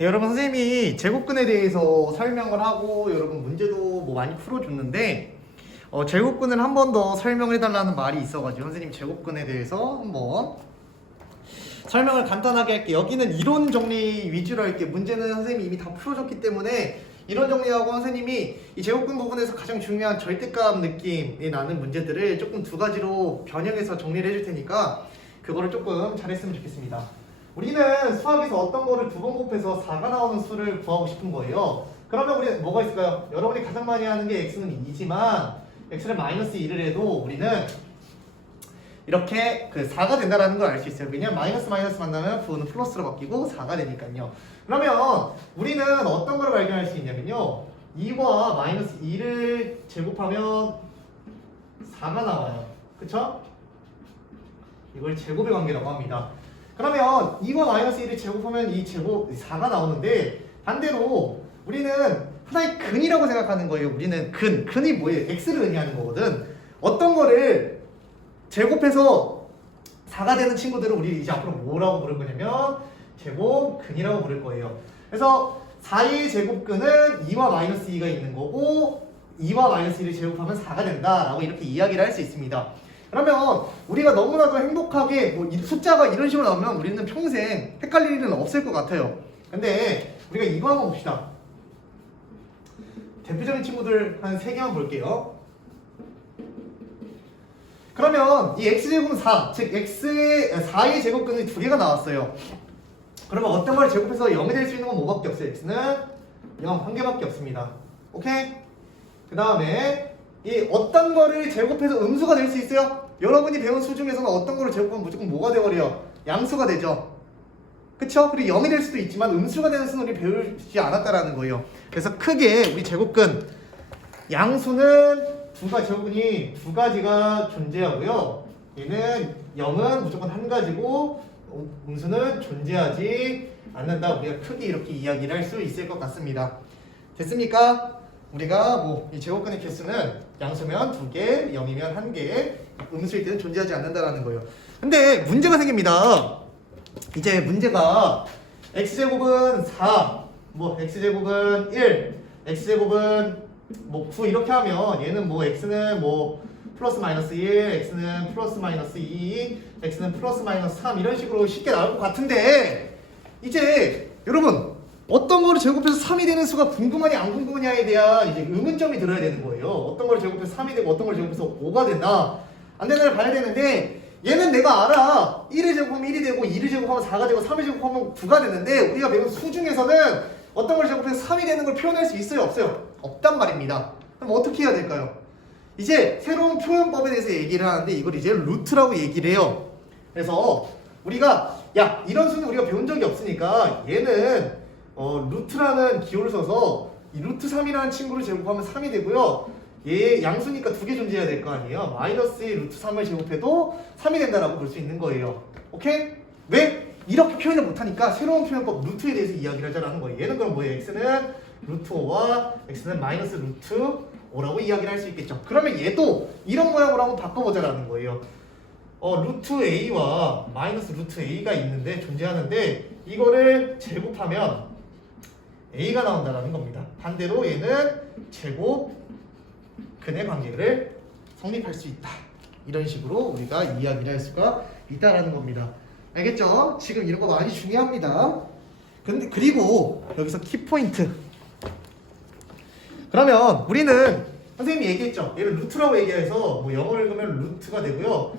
네, 여러분 선생님이 제곱근에 대해서 설명을 하고 여러분 문제도 뭐 많이 풀어줬는데 제곱근을 한 번 더 설명을 해달라는 말이 있어가지고 선생님 제곱근에 대해서 한번 설명을 간단하게 할게요. 여기는 이론 정리 위주로 할게요. 문제는 선생님이 이미 다 풀어줬기 때문에 이론 정리하고 선생님이 이 제곱근 부분에서 가장 중요한 절대값 느낌이 나는 문제들을 조금 두 가지로 변형해서 정리를 해줄 테니까 그거를 조금 잘했으면 좋겠습니다. 우리는 수학에서 어떤 거를 두 번 곱해서 4가 나오는 수를 구하고 싶은 거예요. 그러면 우리 뭐가 있을까요? 여러분이 가장 많이 하는 게 x는 2지만 x를 마이너스 2를 해도 우리는 이렇게 그 4가 된다라는 걸 알 수 있어요. 왜냐면 마이너스 마이너스 만나면 부호는 플러스로 바뀌고 4가 되니까요. 그러면 우리는 어떤 걸 발견할 수 있냐면요. 2와 마이너스 2를 제곱하면 4가 나와요. 그쵸? 이걸 제곱의 관계라고 합니다. 그러면 2와 마이너스 1을 제곱하면 이 제곱 4가 나오는데 반대로 우리는 하나의 근이라고 생각하는 거예요. 우리는 근이 뭐예요? x를 의미하는 거거든. 어떤 거를 제곱해서 4가 되는 친구들을 우리 이제 앞으로 뭐라고 부를 거냐면 제곱근이라고 부를 거예요. 그래서 4의 제곱근은 2와 마이너스 2가 있는 거고 2와 마이너스 1을 제곱하면 4가 된다라고 이렇게 이야기를 할 수 있습니다. 그러면 우리가 너무나도 행복하게 뭐 숫자가 이런 식으로 나오면 우리는 평생 헷갈릴 일은 없을 것 같아요. 근데 우리가 이거 한번 봅시다. 대표적인 친구들 한 3개만 볼게요. 그러면 이 x제곱은 4, 즉 4의 제곱근이 2개가 나왔어요. 그러면 어떤 걸 제곱해서 0이 될 수 있는 건 뭐밖에 없어요? x는 0, 한 개밖에 없습니다. 오케이? 그 다음에 이 어떤 거를 제곱해서 음수가 될 수 있어요? 여러분이 배운 수 중에서는 어떤 거를 제곱하면 무조건 뭐가 되어버려요? 양수가 되죠. 그쵸? 그리고 0이 될 수도 있지만 음수가 되는 수는 우리 배우지 않았다라는 거예요. 그래서 크게 우리 제곱근 양수는 제곱근이 두 가지가 존재하고요. 얘는 0은 무조건 한 가지고 음수는 존재하지 않는다. 우리가 크게 이렇게 이야기를 할 수 있을 것 같습니다. 됐습니까? 우리가 뭐 이 제곱근의 개수는 양수면 2개, 0이면 1개, 음수일 때는 존재하지 않는다라는 거예요. 근데 문제가 생깁니다. 이제 문제가 x제곱은 4, 뭐 x제곱은 1, x제곱은 뭐 9 이렇게 하면 얘는 뭐 x는 뭐 플러스 마이너스 1, x는 플러스 마이너스 2, x는 플러스 마이너스 3 이런 식으로 쉽게 나올 것 같은데 이제 여러분 어떤 거를 제곱해서 3이 되는 수가 궁금하냐 안 궁금하냐에 대한 이제 의문점이 들어야 되는 거예요. 어떤 걸 제곱해서 3이 되고 어떤 걸 제곱해서 5가 된다 안 된다를 봐야 되는데 얘는 내가 알아. 1을 제곱하면 1이 되고 2를 제곱하면 4가 되고 3을 제곱하면 9가 되는데 우리가 배운 수 중에서는 어떤 걸 제곱해서 3이 되는 걸 표현할 수 있어요? 없어요? 없단 말입니다. 그럼 어떻게 해야 될까요? 이제 새로운 표현법에 대해서 얘기를 하는데 이걸 이제 루트라고 얘기를 해요. 그래서 우리가 야 이런 수는 우리가 배운 적이 없으니까 얘는 루트라는 기호를 써서 이 루트 3이라는 친구를 제곱하면 3이 되고요. 얘 양수니까 2개 존재해야 될 거 아니에요. 마이너스 루트 3을 제곱해도 3이 된다라고 볼 수 있는 거예요. 오케이? 왜? 이렇게 표현을 못하니까 새로운 표현법 루트에 대해서 이야기를 하자라는 거예요. 얘는 그럼 뭐예요? x는 루트 5와 x는 마이너스 루트 5라고 이야기를 할 수 있겠죠. 그러면 얘도 이런 모양으로 한번 바꿔보자라는 거예요. 루트 a와 마이너스 루트 a가 있는데 존재하는데 이거를 제곱하면 a가 나온다라는 겁니다. 반대로 얘는 제곱근의 관계를 성립할 수 있다. 이런 식으로 우리가 이야기를 할 수가 있다라는 겁니다. 알겠죠? 지금 이런 거 많이 중요합니다. 근데 그리고 여기서 키포인트. 그러면 우리는 선생님이 얘기했죠. 얘를 루트라고 얘기해서 뭐 영어를 읽으면 루트가 되고요.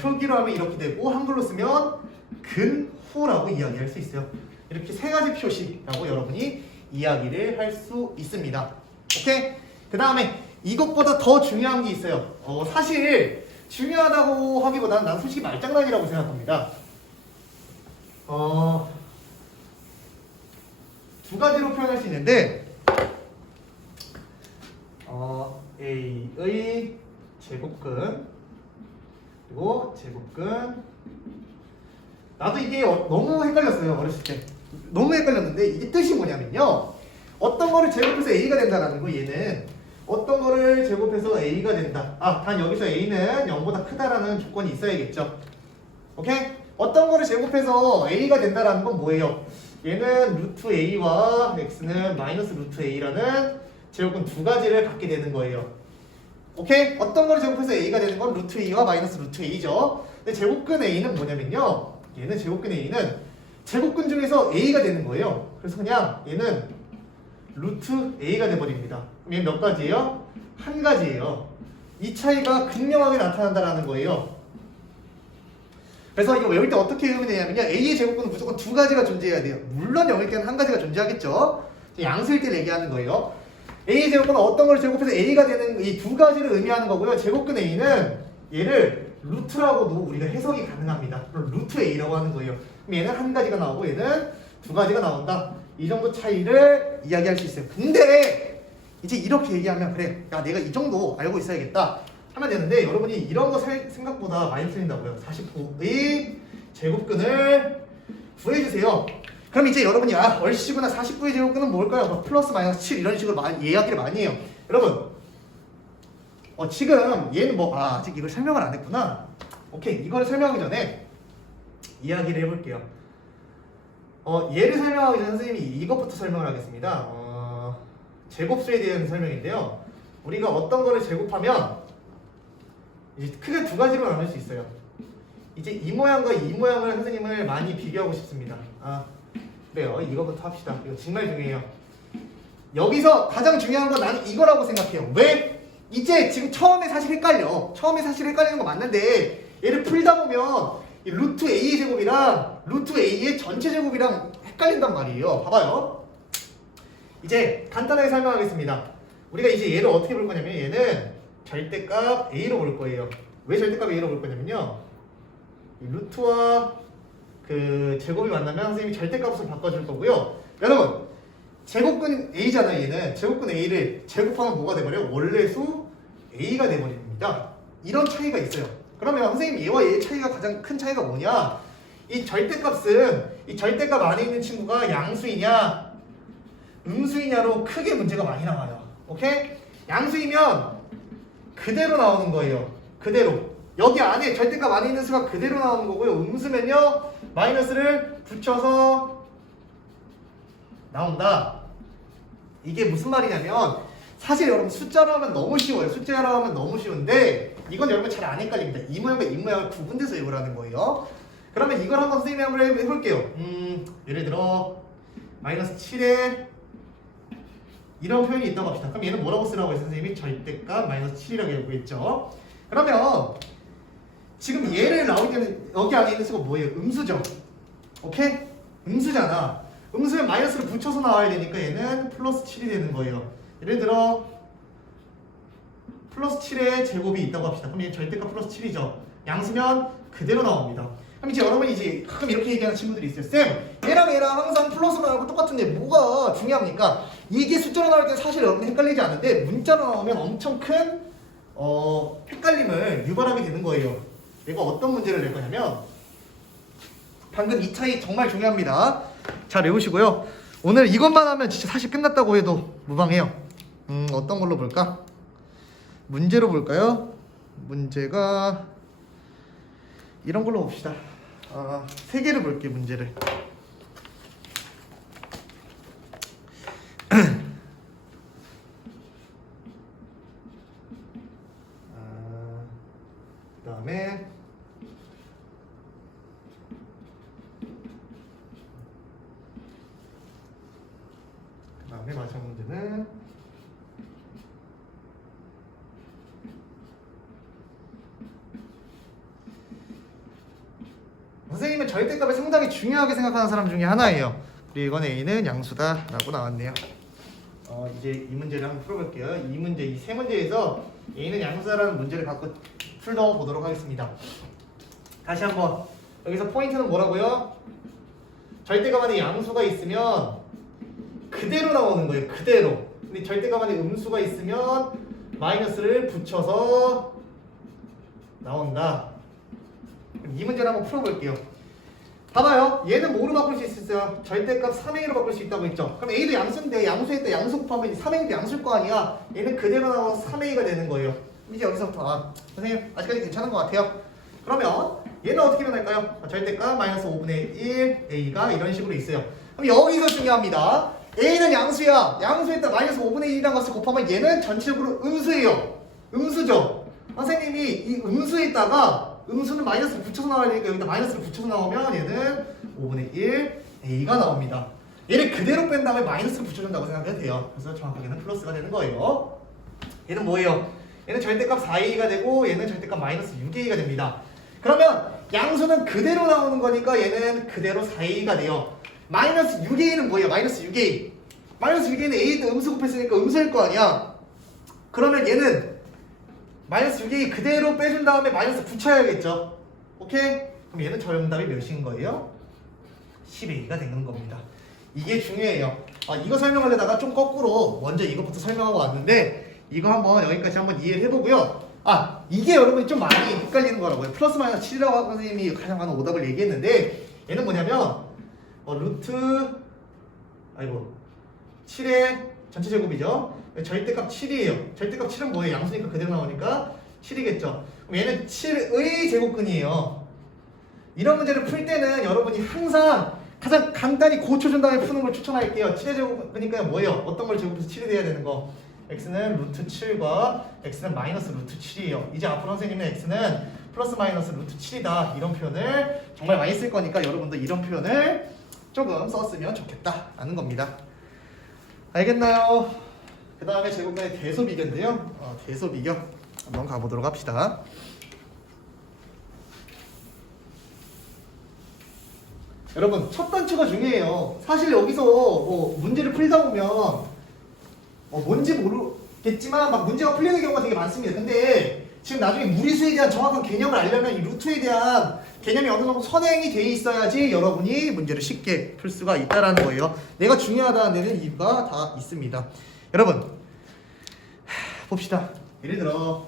표기로 하면 이렇게 되고 한글로 쓰면 근호라고 이야기할 수 있어요. 이렇게 세 가지 표시라고 여러분이 이야기를 할 수 있습니다. 오케이? 그 다음에 이것보다 더 중요한 게 있어요. 사실 중요하다고 하기보다는 난 솔직히 말장난이라고 생각합니다. 두 가지로 표현할 수 있는데 A의 제곱근 그리고 제곱근 나도 이게 너무 헷갈렸어요. 어렸을 때 너무 헷갈렸는데 이게 뜻이 뭐냐면요 어떤 거를 제곱해서 A가 된다라는 거 얘는 어떤 거를 제곱해서 A가 된다. 단 여기서 A는 0보다 크다라는 조건이 있어야겠죠. 오케이? 어떤 거를 제곱해서 A가 된다라는 건 뭐예요? 얘는 루트 a와 x는 마이너스 루트 a라는 제곱근 두 가지를 갖게 되는 거예요. 오케이? 어떤 걸 제곱해서 a가 되는 건 루트 a와 마이너스 루트 a죠. 근데 제곱근 a는 뭐냐면요. 얘는 제곱근 a는 제곱근 중에서 a가 되는 거예요. 그래서 그냥 얘는 루트 a가 돼버립니다. 그럼 얘는 몇 가지예요? 한 가지예요. 이 차이가 극명하게 나타난다는 거예요. 그래서 이거 외울 때 어떻게 외우면 되냐면요. a의 제곱근은 무조건 두 가지가 존재해야 돼요. 물론 0일 때는 한 가지가 존재하겠죠. 양수일 때 얘기하는 거예요. a의 제곱근은 어떤 걸 제곱해서 a가 되는 이 두 가지를 의미하는 거고요. 제곱근 a는 얘를 루트라고도 우리가 해석이 가능합니다. 그럼 루트 a라고 하는 거예요. 그럼 얘는 한 가지가 나오고 얘는 두 가지가 나온다. 이 정도 차이를 이야기할 수 있어요. 근데 이제 이렇게 얘기하면 그래, 야 내가 이 정도 알고 있어야겠다 하면 되는데 여러분이 이런 거 생각보다 많이 틀린다고요. 49의 제곱근을 구해주세요. 그럼 이제 여러분이 얼씨구나 49의 제곱근은 뭘까요? 플러스 마이너스 7 이런 식으로 이야기를 많이 해요. 여러분 지금 얘는 아직 이걸 설명을 안 했구나. 오케이, 이걸 설명하기 전에 이야기를 해볼게요. 얘를 설명하기 전에 선생님이 이것부터 설명을 하겠습니다. 제곱수에 대한 설명인데요. 우리가 어떤 거를 제곱하면 이제 크게 두 가지로 나눌 수 있어요. 이제 이 모양과 이 모양을 선생님을 많이 비교하고 싶습니다. 그래요. 이거부터 합시다. 이거 정말 중요해요. 여기서 가장 중요한 건 나는 이거라고 생각해요. 왜? 이제 지금 처음에 사실 헷갈려. 처음에 사실 헷갈리는 거 맞는데 얘를 풀다 보면 이 루트 a의 제곱이랑 루트 a의 전체 제곱이랑 헷갈린단 말이에요. 봐봐요. 이제 간단하게 설명하겠습니다. 우리가 이제 얘를 어떻게 볼 거냐면 얘는 절대값 a로 볼 거예요. 왜 절대값 a로 볼 거냐면요. 이 루트와 그 제곱이 만나면 선생님이 절대값으로 바꿔줄 거고요. 여러분 제곱근 a잖아요. 얘는 제곱근 a를 제곱하면 뭐가 돼버려요? 원래수 a가 돼버립니다. 이런 차이가 있어요. 그러면 선생님 얘와 얘의 차이가 가장 큰 차이가 뭐냐? 이 절대값은 이 절대값 안에 있는 친구가 양수이냐 음수이냐로 크게 문제가 많이 나와요. 오케이? 양수이면 그대로 나오는 거예요. 그대로. 여기 안에 절대값 안에 있는 수가 그대로 나오는 거고요. 음수면요 마이너스를 붙여서 나온다. 이게 무슨 말이냐면 사실 여러분 숫자로 하면 너무 쉬워요. 숫자로 하면 너무 쉬운데 이건 여러분 잘 안 헷갈립니다. 이 모양과 이 모양을 구분돼서 외우라는 거예요. 그러면 이걸 한번 선생님이 한번 해볼게요. 예를 들어 마이너스 7에 이런 표현이 있다고 합시다. 그럼 얘는 뭐라고 쓰라고 해서 선생님이 절대값 마이너스 7이라고 얘기했죠. 그러면 지금 얘를 나오게 되면 여기 안에 있는 수가 뭐예요? 음수죠. 오케이? 음수잖아. 음수면 마이너스를 붙여서 나와야 되니까 얘는 플러스 7이 되는 거예요. 예를 들어 플러스 7의 제곱이 있다고 합시다. 그럼 얘 절대값 플러스 7이죠. 양수면 그대로 나옵니다. 그럼 이제 여러분이 이제 가끔 이렇게 얘기하는 친구들이 있어요. 쌤, 얘랑 얘랑 항상 플러스로 나오고 똑같은데 뭐가 중요합니까? 이게 숫자로 나올 때 사실 여러분 헷갈리지 않은데 문자로 나오면 엄청 큰 헷갈림을 유발하게 되는 거예요. 얘가 어떤 문제를 낼 거냐면 방금 이 차이 정말 중요합니다. 잘 외우시고요. 오늘 이것만 하면 진짜 사실 끝났다고 해도 무방해요. 어떤 걸로 볼까? 문제로 볼까요? 문제가 이런 걸로 봅시다. 세 개를 볼게요. 문제를. 그 다음에 마지막 문제는 선생님은 절대값을 상당히 중요하게 생각하는 사람 중에 하나예요. 그리고 이건 a는 양수다 라고 나왔네요. 이제 이 문제를 한번 풀어볼게요. 이 문제, 이 세 문제에서 a는 양수다라는 문제를 갖고 풀어보도록 하겠습니다. 다시 한번 여기서 포인트는 뭐라고요? 절대값 안에 양수가 있으면 그대로 나오는 거예요. 그대로. 근데 절대값 안에 음수가 있으면 마이너스를 붙여서 나온다. 이 문제를 한번 풀어볼게요. 봐봐요. 얘는 뭐로 바꿀 수 있어요? 절대값 3a로 바꿀 수 있다고 했죠. 그럼 a도 양수인데 양수에 또 양수 곱하면 3a도 양수일 거 아니야. 얘는 그대로 나와서 3a가 되는 거예요. 이제 여기서부터 선생님 아직까지 괜찮은 것 같아요. 그러면 얘는 어떻게 변할까요? 절대값 마이너스 5분의 1 a가 이런 식으로 있어요. 그럼 여기서 중요합니다. a는 양수야. 양수에다 마이너스 5분의 1이라는 것을 곱하면 얘는 전체적으로 음수예요. 음수죠. 선생님이 이 음수에다가 음수는 마이너스를 붙여서 나와야 되니까 여기다 마이너스를 붙여서 나오면 얘는 5분의 1 a가 나옵니다. 얘를 그대로 뺀 다음에 마이너스를 붙여준다고 생각해도 돼요. 그래서 정확하게는 플러스가 되는 거예요. 얘는 뭐예요? 얘는 절대값 4a가 되고 얘는 절대값 마이너스 6a가 됩니다. 그러면 양수는 그대로 나오는 거니까 얘는 그대로 4a가 돼요. 마이너스 6a는 뭐예요? 마이너스 6a. 마이너스 6a는 a도 음수 곱했으니까 음수일 거 아니야. 그러면 얘는 마이너스 6a 그대로 빼준 다음에 마이너스 붙여야겠죠. 오케이? 그럼 얘는 정답이 몇인 거예요? 10a가 되는 겁니다. 이게 중요해요. 이거 설명하려다가 좀 거꾸로 먼저 이것부터 설명하고 왔는데 이거 한번 여기까지 한번 이해를 해보고요. 이게 여러분이 좀 많이 헷갈리는 거라고요. 플러스 마이너스 7이라고 선생님이 가장 많은 오답을 얘기했는데 얘는 뭐냐면 루트 7의 전체 제곱이죠. 절대값 7이에요. 절대값 7은 뭐예요? 양수니까 그대로 나오니까 7이겠죠. 그럼 얘는 7의 제곱근이에요. 이런 문제를 풀 때는 여러분이 항상 가장 간단히 고쳐준 다음에 푸는 걸 추천할게요. 7의 제곱이니까 뭐예요? 어떤 걸 제곱해서 7이 돼야 되는 거? x는 루트 7과 x는 마이너스 루트 7이에요. 이제 앞으로 선생님은 x는 플러스 마이너스 루트 7이다. 이런 표현을 정말 많이 쓸 거니까 여러분도 이런 표현을 조금 썼으면 좋겠다라는 겁니다. 알겠나요? 그 다음에 제곱근의 대소비교인데요. 대소비교 한번 가보도록 합시다. 여러분 첫 단추가 중요해요. 사실 여기서 문제를 풀다 보면 뭔지 모르겠지만 막 문제가 풀리는 경우가 되게 많습니다. 근데 지금 나중에 무리수에 대한 정확한 개념을 알려면 이 루트에 대한 개념이 어느 정도 선행이 돼 있어야지 여러분이 문제를 쉽게 풀 수가 있다라는 거예요. 내가 중요하다는 데는 이유가 다 있습니다. 여러분 봅시다. 예를 들어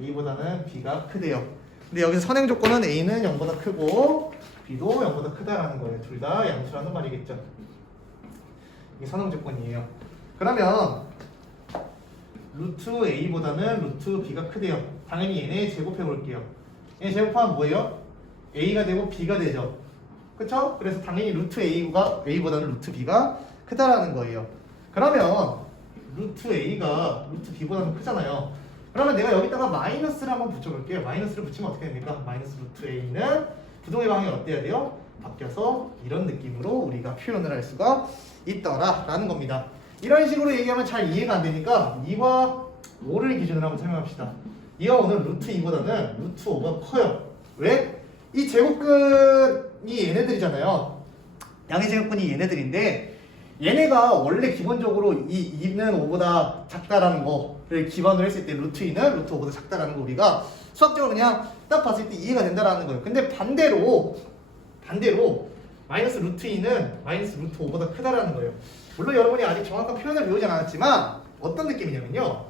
a보다는 b가 크대요. 근데 여기서 선행 조건은 a는 0보다 크고 b도 0보다 크다라는 거예요. 둘 다 양수라는 말이겠죠. 이게 선행 조건이에요. 그러면 루트 a보다는 루트 b가 크대요. 당연히 얘네 제곱해 볼게요. 얘네 제곱하면 뭐예요? a가 되고 b가 되죠. 그쵸? 그래서 당연히 루트 a보다는 루트 b가 크다라는 거예요. 그러면 루트 a가 루트 b보다는 크잖아요. 그러면 내가 여기다가 마이너스를 한번 붙여볼게요. 마이너스를 붙이면 어떻게 됩니까? 마이너스 루트 a는 부동의 방향이 어때야 돼요? 바뀌어서 이런 느낌으로 우리가 표현을 할 수가 있더라 라는 겁니다. 이런 식으로 얘기하면 잘 이해가 안 되니까 2와 5를 기준으로 한번 설명합시다. 2와 5는 루트 2보다는 루트 5가 커요. 왜? 이 제곱근이 얘네들이잖아요. 양의 제곱근이 얘네들인데 얘네가 원래 기본적으로 이 2는 5보다 작다라는 거를 기반으로 했을 때 루트 2는 루트 5보다 작다라는 거 우리가 수학적으로 그냥 딱 봤을 때 이해가 된다라는 거예요. 근데 반대로 마이너스 루트 2는 마이너스 루트 5보다 크다라는 거예요. 물론 여러분이 아직 정확한 표현을 배우진 않았지만 어떤 느낌이냐면요.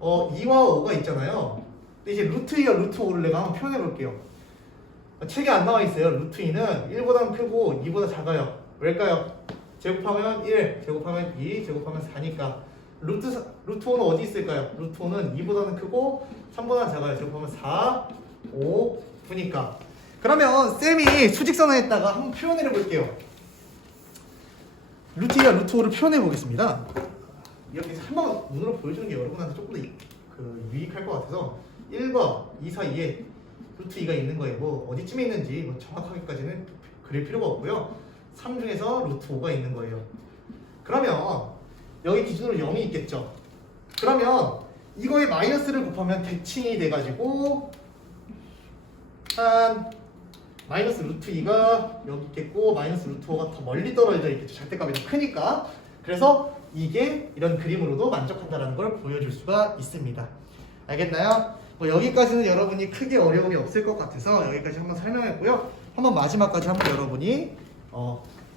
2와 5가 있잖아요. 근데 이제 루트 2와 루트 5를 내가 한번 표현해 볼게요. 책에 안 나와 있어요. 루트 2는 1보다는 크고 2보다 작아요. 왜일까요? 제곱하면 1, 제곱하면 2, 제곱하면 4니까 루트 5는 어디 있을까요? 루트 5는 2보다는 크고 3보다는 작아요. 제곱하면 4, 5, 9니까 그러면 쌤이 수직선에다가 한번 표현해 볼게요. 루트 2와 루트 5를 표현해 보겠습니다. 이렇게 한번 눈으로 보여주는 게 여러분한테 조금 더 유익할 것 같아서 1과 2 사이에 루트 2가 있는 거예요. 뭐 어디쯤에 있는지 뭐 정확하게까지는 그릴 필요가 없고요. 3 중에서 루트 5가 있는 거예요. 그러면 여기 기준으로 0이 있겠죠. 그러면 이거에 마이너스를 곱하면 대칭이 돼가지고 한 마이너스 루트 2가 여기 있겠고 마이너스 루트 5가 더 멀리 떨어져 있겠죠. 절대값이 더 크니까. 그래서 이게 이런 그림으로도 만족한다는 걸 보여줄 수가 있습니다. 알겠나요? 뭐 여기까지는 여러분이 크게 어려움이 없을 것 같아서 여기까지 한번 설명했고요. 한번 마지막까지 한번 여러분이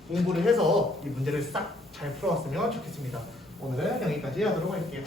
공부를 해서 이 문제를 싹 잘 풀어왔으면 좋겠습니다. 오늘은 여기까지 하도록 할게요.